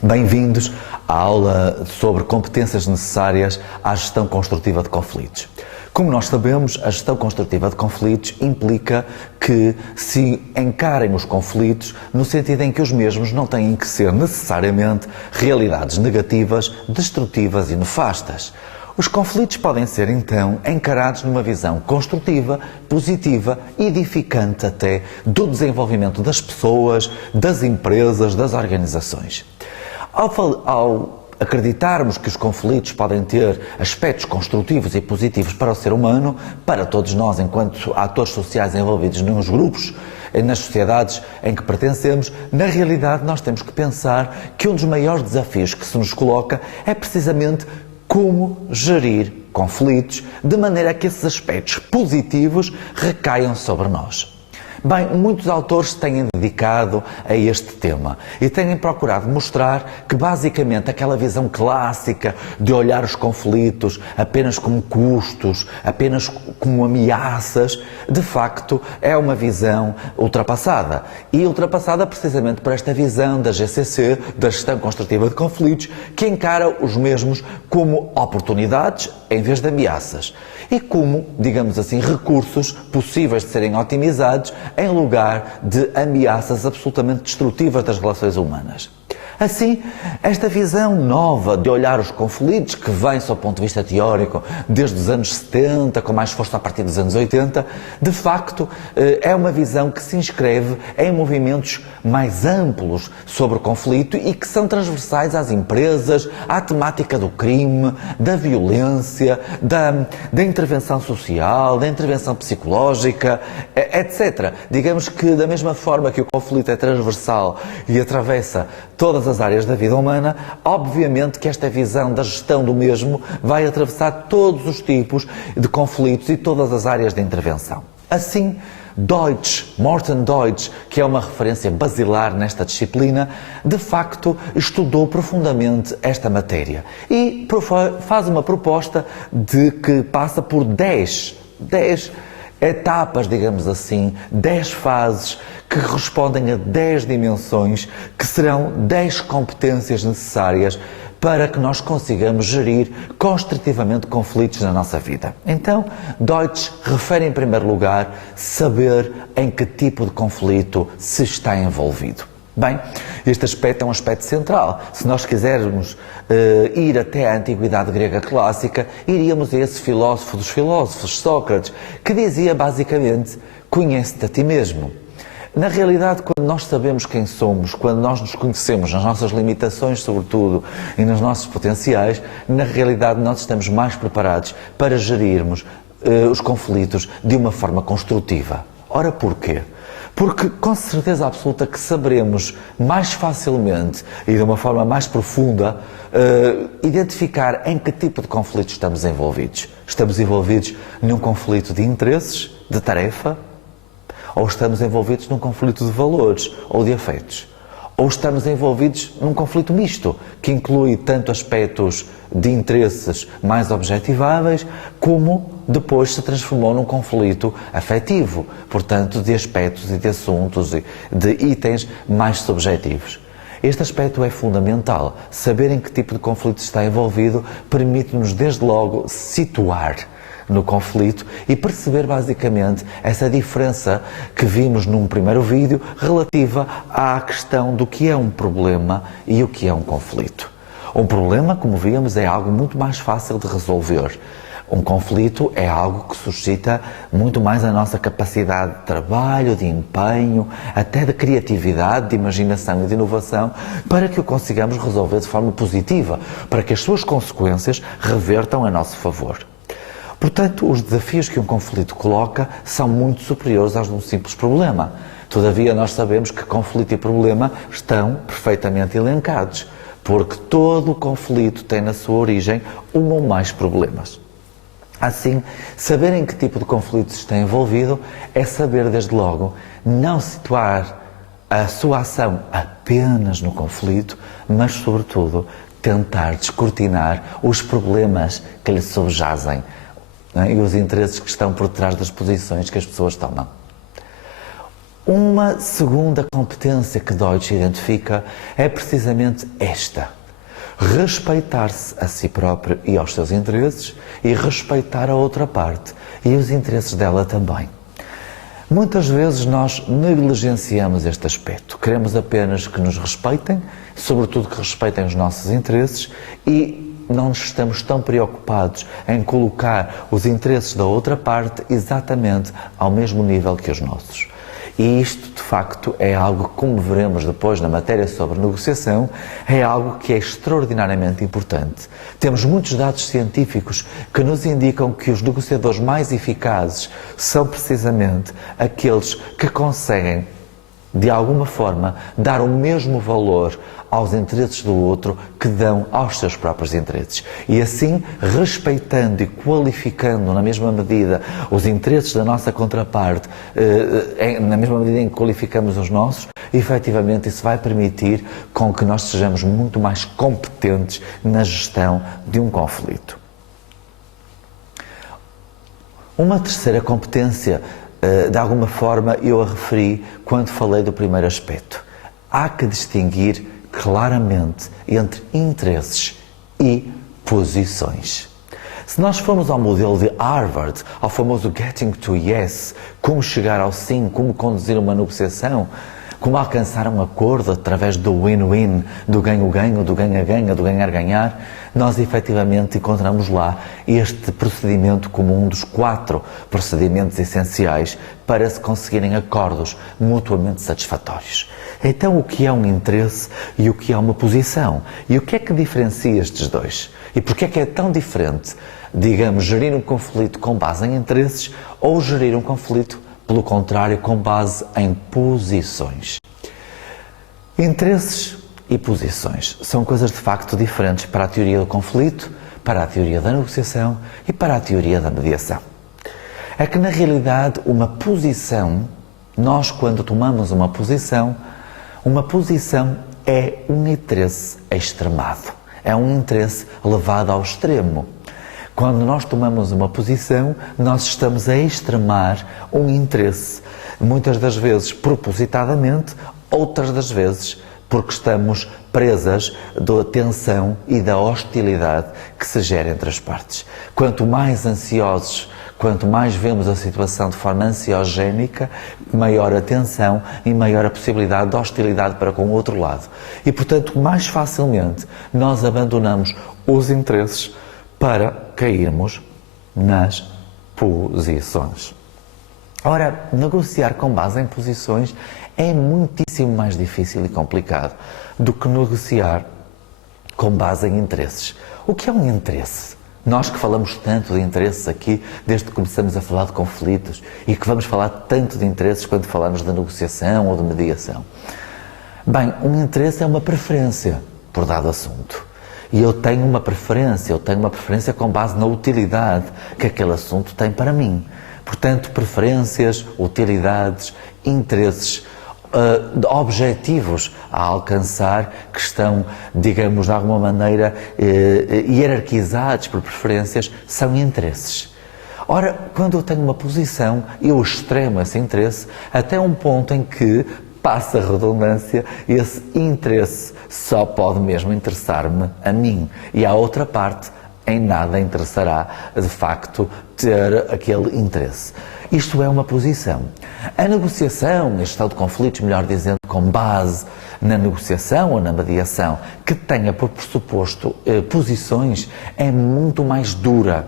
Bem-vindos à aula sobre competências necessárias à gestão construtiva de conflitos. Como nós sabemos, a gestão construtiva de conflitos implica que se encarem os conflitos no sentido em que os mesmos não têm que ser necessariamente realidades negativas, destrutivas e nefastas. Os conflitos podem ser, então, encarados numa visão construtiva, positiva, edificante até, do desenvolvimento das pessoas, das empresas, das organizações. Ao acreditarmos que os conflitos podem ter aspectos construtivos e positivos para o ser humano, para todos nós enquanto atores sociais envolvidos nos grupos, nas sociedades em que pertencemos, na realidade nós temos que pensar que um dos maiores desafios que se nos coloca é precisamente como gerir conflitos de maneira que esses aspectos positivos recaiam sobre nós. Bem, muitos autores têm dedicado a este tema e têm procurado mostrar que basicamente aquela visão clássica de olhar os conflitos apenas como custos, apenas como ameaças, de facto é uma visão ultrapassada. E ultrapassada precisamente por esta visão da GCC, da Gestão Construtiva de Conflitos, que encara os mesmos como oportunidades em vez de ameaças. E como, digamos assim, recursos possíveis de serem otimizados em lugar de ameaças absolutamente destrutivas das relações humanas. Assim, esta visão nova de olhar os conflitos, que vem, sob o ponto de vista teórico, desde os anos 70, com mais força a partir dos anos 80, de facto é uma visão que se inscreve em movimentos mais amplos sobre o conflito e que são transversais às empresas, à temática do crime, da violência, da intervenção social, da intervenção psicológica, etc. Digamos que da mesma forma que o conflito é transversal e atravessa todas as áreas da vida humana, obviamente que esta visão da gestão do mesmo vai atravessar todos os tipos de conflitos e todas as áreas de intervenção. Assim, Morten Deutsch, que é uma referência basilar nesta disciplina, de facto estudou profundamente esta matéria e faz uma proposta de que passa por 10 etapas, digamos assim, 10 fases que respondem a 10 dimensões, que serão 10 competências necessárias para que nós consigamos gerir construtivamente conflitos na nossa vida. Então, Deutsch refere em primeiro lugar saber em que tipo de conflito se está envolvido. Bem, este aspecto é um aspecto central. Se nós quisermos ir até à antiguidade grega clássica, iríamos a esse filósofo dos filósofos, Sócrates, que dizia basicamente: conhece-te a ti mesmo. Na realidade, quando nós sabemos quem somos, quando nós nos conhecemos nas nossas limitações, sobretudo, e nos nossos potenciais, na realidade nós estamos mais preparados para gerirmos os conflitos de uma forma construtiva. Ora, porquê? Porque com certeza absoluta que saberemos mais facilmente e de uma forma mais profunda identificar em que tipo de conflito estamos envolvidos. Estamos envolvidos num conflito de interesses, de tarefa, ou estamos envolvidos num conflito de valores ou de afetos. Ou estamos envolvidos num conflito misto, que inclui tanto aspectos de interesses mais objetiváveis, como depois se transformou num conflito afetivo, portanto, de aspectos e de assuntos e de itens mais subjetivos. Este aspecto é fundamental. Saber em que tipo de conflito está envolvido permite-nos, desde logo, situar no conflito e perceber basicamente essa diferença que vimos num primeiro vídeo relativa à questão do que é um problema e o que é um conflito. Um problema, como víamos, é algo muito mais fácil de resolver. Um conflito é algo que suscita muito mais a nossa capacidade de trabalho, de empenho, até de criatividade, de imaginação e de inovação, para que o consigamos resolver de forma positiva, para que as suas consequências revertam a nosso favor. Portanto, os desafios que um conflito coloca são muito superiores aos de um simples problema. Todavia, nós sabemos que conflito e problema estão perfeitamente elencados, porque todo o conflito tem na sua origem um ou mais problemas. Assim, saber em que tipo de conflito se está envolvido é saber, desde logo, não situar a sua ação apenas no conflito, mas, sobretudo, tentar descortinar os problemas que lhe subjazem, e os interesses que estão por trás das posições que as pessoas tomam. Uma segunda competência que Deutsch identifica é precisamente esta: respeitar-se a si próprio e aos seus interesses e respeitar a outra parte e os interesses dela também. Muitas vezes nós negligenciamos este aspecto. Queremos apenas que nos respeitem, sobretudo que respeitem os nossos interesses, e não estamos tão preocupados em colocar os interesses da outra parte exatamente ao mesmo nível que os nossos. E isto, de facto, é algo, como veremos depois na matéria sobre negociação, é algo que é extraordinariamente importante. Temos muitos dados científicos que nos indicam que os negociadores mais eficazes são precisamente aqueles que conseguem, de alguma forma, dar o mesmo valor aos interesses do outro que dão aos seus próprios interesses. E assim, respeitando e qualificando na mesma medida os interesses da nossa contraparte, na mesma medida em que qualificamos os nossos, efetivamente isso vai permitir com que nós sejamos muito mais competentes na gestão de um conflito. Uma terceira competência, de alguma forma eu a referi quando falei do primeiro aspecto. Há que distinguir claramente entre interesses e posições. Se nós formos ao modelo de Harvard, ao famoso Getting to Yes, como chegar ao sim, como conduzir uma negociação, como alcançar um acordo através do win-win, do ganho-ganho, do ganha-ganha, do ganhar-ganhar, nós efetivamente encontramos lá este procedimento como um dos 4 procedimentos essenciais para se conseguirem acordos mutuamente satisfatórios. Então, o que é um interesse e o que é uma posição? E o que é que diferencia estes dois? E porquê é que é tão diferente, digamos, gerir um conflito com base em interesses ou gerir um conflito, pelo contrário, com base em posições? Interesses e posições são coisas de facto diferentes para a teoria do conflito, para a teoria da negociação e para a teoria da mediação. É que, na realidade, uma posição, nós quando tomamos uma posição é um interesse extremado, é um interesse levado ao extremo. Quando nós tomamos uma posição, nós estamos a extremar um interesse, muitas das vezes propositadamente, outras das vezes porque estamos presas da tensão e da hostilidade que se gera entre as partes. Quanto mais ansiosos, quanto mais vemos a situação de forma ansiogénica, maior a tensão e maior a possibilidade de hostilidade para com o outro lado. E, portanto, mais facilmente nós abandonamos os interesses para cairmos nas posições. Ora, negociar com base em posições é muitíssimo mais difícil e complicado do que negociar com base em interesses. O que é um interesse? Nós que falamos tanto de interesses aqui, desde que começamos a falar de conflitos, e que vamos falar tanto de interesses quando falamos de negociação ou de mediação. Bem, um interesse é uma preferência por dado assunto. E eu tenho uma preferência com base na utilidade que aquele assunto tem para mim. Portanto, preferências, utilidades, interesses, objetivos a alcançar que estão, digamos, de alguma maneira hierarquizados por preferências, são interesses. Ora, quando eu tenho uma posição, eu extremo esse interesse até um ponto em que, passa a redundância, esse interesse só pode mesmo interessar-me a mim, e à outra parte em nada interessará, de facto, ter aquele interesse. Isto é uma posição. A negociação, a gestão de conflitos, melhor dizendo, com base na negociação ou na mediação, que tenha por pressuposto posições, é muito mais dura,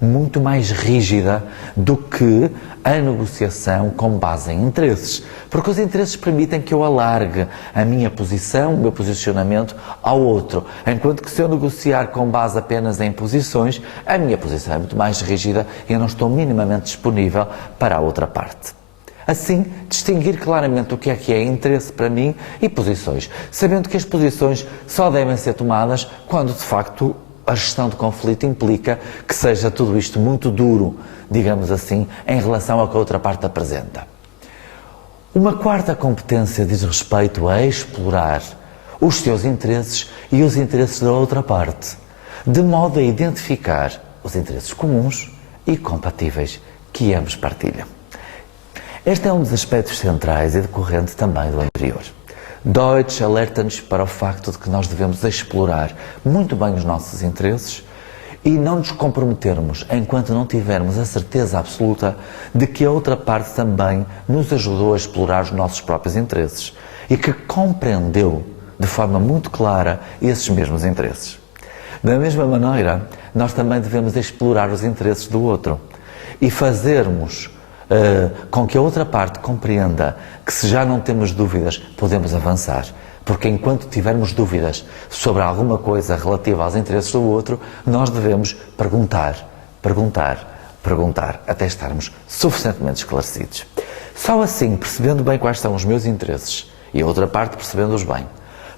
muito mais rígida do que a negociação com base em interesses. Porque os interesses permitem que eu alargue a minha posição, o meu posicionamento ao outro. Enquanto que se eu negociar com base apenas em posições, a minha posição é muito mais rígida e eu não estou minimamente disponível para a outra parte. Assim, distinguir claramente o que é interesse para mim e posições, sabendo que as posições só devem ser tomadas quando, de facto, a gestão de conflito implica que seja tudo isto muito duro, digamos assim, em relação ao que a outra parte apresenta. Uma quarta competência diz respeito a explorar os seus interesses e os interesses da outra parte, de modo a identificar os interesses comuns e compatíveis que ambos partilham. Este é um dos aspectos centrais e decorrente também do anterior. Deutsch alerta-nos para o facto de que nós devemos explorar muito bem os nossos interesses e não nos comprometermos enquanto não tivermos a certeza absoluta de que a outra parte também nos ajudou a explorar os nossos próprios interesses e que compreendeu de forma muito clara esses mesmos interesses. Da mesma maneira, nós também devemos explorar os interesses do outro e fazermos com que a outra parte compreenda que, se já não temos dúvidas, podemos avançar. Porque enquanto tivermos dúvidas sobre alguma coisa relativa aos interesses do outro, nós devemos perguntar, até estarmos suficientemente esclarecidos. Só assim, percebendo bem quais são os meus interesses e a outra parte percebendo-os bem,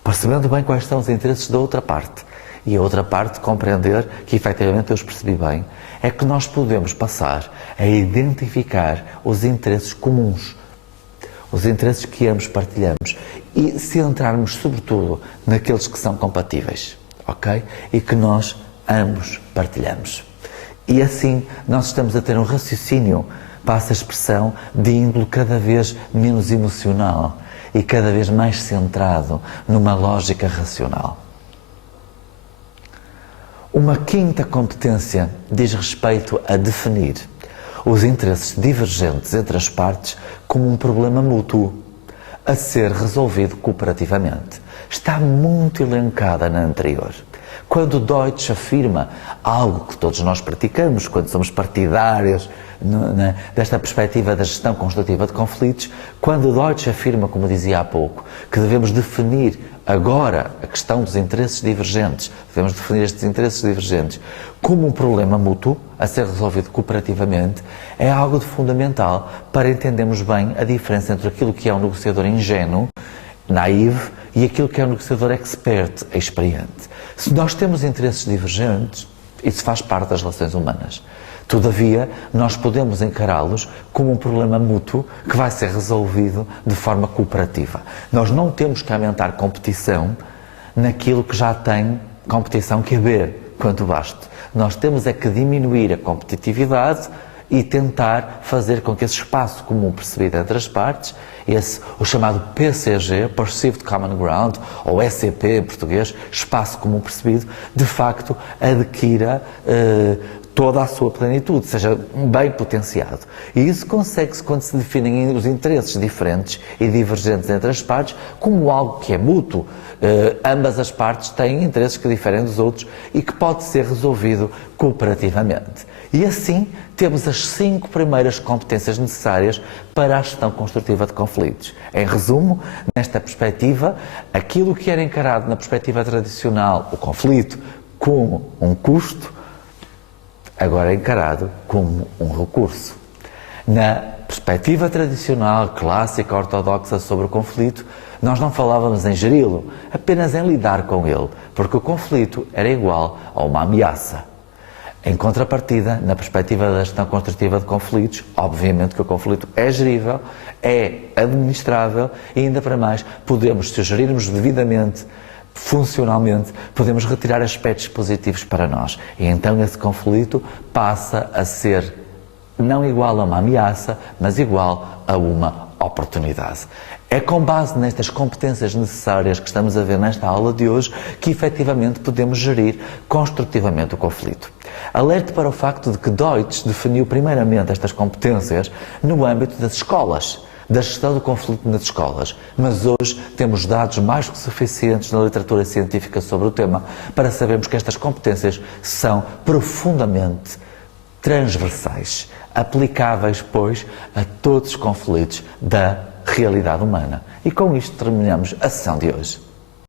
percebendo bem quais são os interesses da outra parte e a outra parte compreender que efetivamente eu os percebi bem, é que nós podemos passar a identificar os interesses comuns, os interesses que ambos partilhamos e centrarmos sobretudo naqueles que são compatíveis, ok? E que nós ambos partilhamos. E assim nós estamos a ter um raciocínio, passa a expressão, de índole cada vez menos emocional e cada vez mais centrado numa lógica racional. Uma quinta competência diz respeito a definir os interesses divergentes entre as partes como um problema mútuo, a ser resolvido cooperativamente. Está muito elencada na anterior. Quando Deutsch afirma algo que todos nós praticamos, quando somos partidários desta perspectiva da gestão construtiva de conflitos, quando Deutsch afirma, como dizia há pouco, que devemos definir agora a questão dos interesses divergentes, devemos definir estes interesses divergentes como um problema mútuo a ser resolvido cooperativamente, é algo de fundamental para entendermos bem a diferença entre aquilo que é um negociador ingênuo, naive, e aquilo que é um negociador expert, experiente. Se nós temos interesses divergentes, isso faz parte das relações humanas. Todavia, nós podemos encará-los como um problema mútuo que vai ser resolvido de forma cooperativa. Nós não temos que aumentar competição naquilo que já tem competição que haver, quanto baste. Nós temos é que diminuir a competitividade e tentar fazer com que esse espaço comum percebido entre as partes, o chamado PCG, Perceived Common Ground, ou SCP em português, espaço comum percebido, de facto adquira toda a sua plenitude, seja bem potenciado. E isso consegue-se quando se definem os interesses diferentes e divergentes entre as partes como algo que é mútuo. Ambas as partes têm interesses que diferem dos outros e que pode ser resolvido cooperativamente. E assim temos as 5 primeiras competências necessárias para a gestão construtiva de conflitos. Em resumo, nesta perspectiva, aquilo que era encarado na perspectiva tradicional, o conflito, como um custo, agora é encarado como um recurso. Na perspectiva tradicional, clássica, ortodoxa sobre o conflito, nós não falávamos em geri-lo, apenas em lidar com ele, porque o conflito era igual a uma ameaça. Em contrapartida, na perspectiva da gestão construtiva de conflitos, obviamente que o conflito é gerível, é administrável e ainda para mais podemos, se o gerirmos devidamente, funcionalmente, podemos retirar aspectos positivos para nós. E então esse conflito passa a ser não igual a uma ameaça, mas igual a uma oportunidade. É com base nestas competências necessárias que estamos a ver nesta aula de hoje que efetivamente podemos gerir construtivamente o conflito. Alerte para o facto de que Deutsch definiu primeiramente estas competências no âmbito das escolas, da gestão do conflito nas escolas, mas hoje temos dados mais que suficientes na literatura científica sobre o tema para sabermos que estas competências são profundamente transversais, aplicáveis, pois, a todos os conflitos da realidade humana. E com isto terminamos a sessão de hoje.